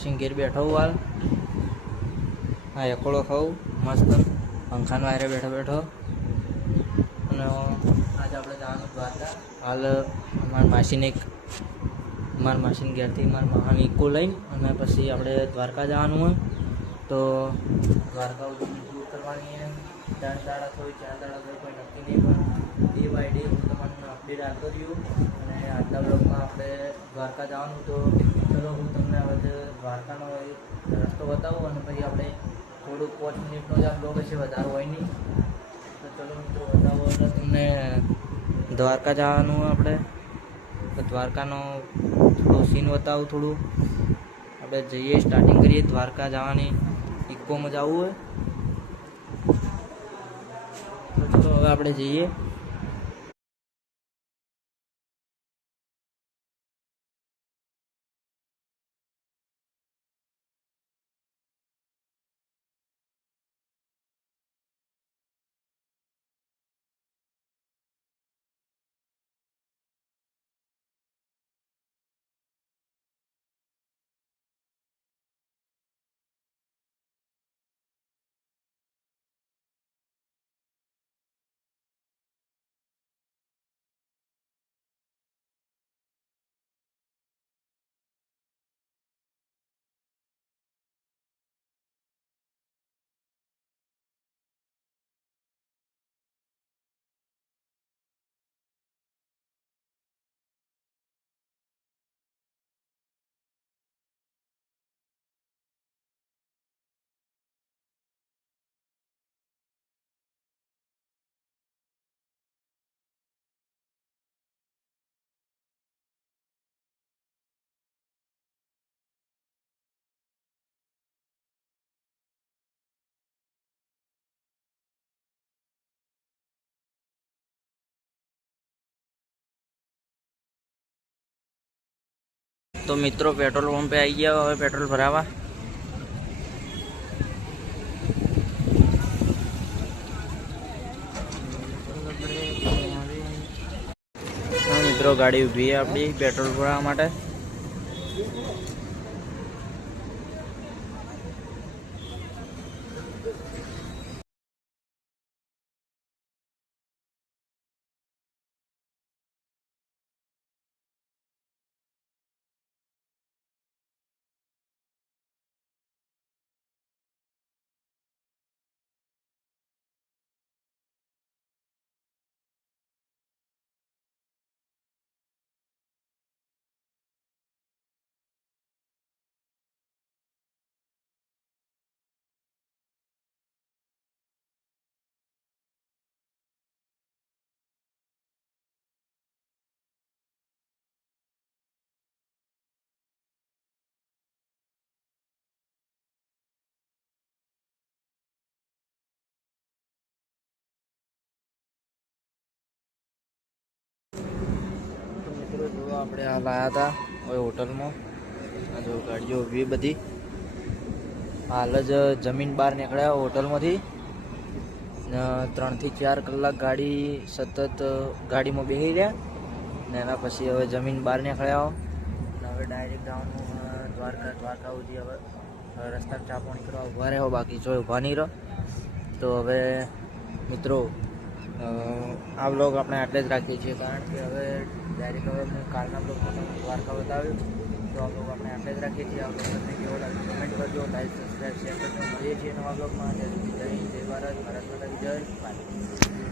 માસી ઘેર બેઠો હું હાલ. હા એકોળો ખાઉં મસ્ત પંખાનો વાયરે બેઠો બેઠો. અને આજે આપણે જવાનું દ્વારકા. હાલ મારા માસીને ઘેરથી મારા મામાની ઇકો લઈને અને પછી આપણે દ્વારકા જવાનું હોય. તો દ્વારકા સુધી કરવાની 3 દાડા થોડી 4 દાડા થોડી કોઈ નક્કી નહીં, પણ ડે બાય ડે હું તમને અપડેટ આપતો રહ્યું. અને આજના બ્લોગમાં આપણે દ્વારકા જવાનું. તો ચલો હું તમને હવે દ્વારકાનો રસ્તો બતાવું અને પછી આપણે થોડુંક 5 મિનિટનો જ આ બ્લોગ હશે, વધારે હોય નહીં. તો ચલો મિત્રો બતાવો એટલે તમને દ્વારકા જવાનું આપણે. તો દ્વારકાનો થોડું સીન બતાવું. થોડું આપણે જઈએ, સ્ટાર્ટિંગ કરીએ દ્વારકા જવાની. ઇકોમાં જવું હોય તો ચલો હવે આપણે જઈએ. તો મિત્રો પેટ્રોલ પંપે આવી ગયા હવે પેટ્રોલ ભરાવા. મિત્રો ગાડી ઊભી આપણી પેટ્રોલ ભરાવા માટે. જો આપણે હાલ આવ્યા હતા હવે હોટલમાં. આ જો ગાડીઓ ઊભી બધી. હાલ જ જમીન બહાર નીકળ્યા હોટલમાંથી. 3 થી 4 કલાક ગાડી સતત ગાડીમાં બેસી રહ્યા ને એના પછી હવે જમીન બહાર નીકળ્યા. હવે ડાયરેક્ટ જવાનું દ્વારકા સુધી. હવે રસ્તા ચા પાણી કરવા ઊભા રહ્યો, બાકી જો ઊભા નહીં રહો. તો હવે મિત્રો આ બ્લોગ આપણે આટલે જ રાખીએ છીએ, કારણ કે હવે ડાયરેક્ટ હવે હું કાલના બ્લોગમાં દ્વારકા બતાવ્યું. તો આ બ્લોગ આપણે આટલે જ રાખીએ છીએ. આ બ્લોગ તમને કેવો લાગે કમેન્ટ કરજો, લાઈક સબસ્ક્રાઈબ શેર કરજો. મળીએ છીએ નવા બ્લોગમાં. ત્યાં સુધી જય હિન્દ, જય ભારત, ભારત માતા કી જય. બાય.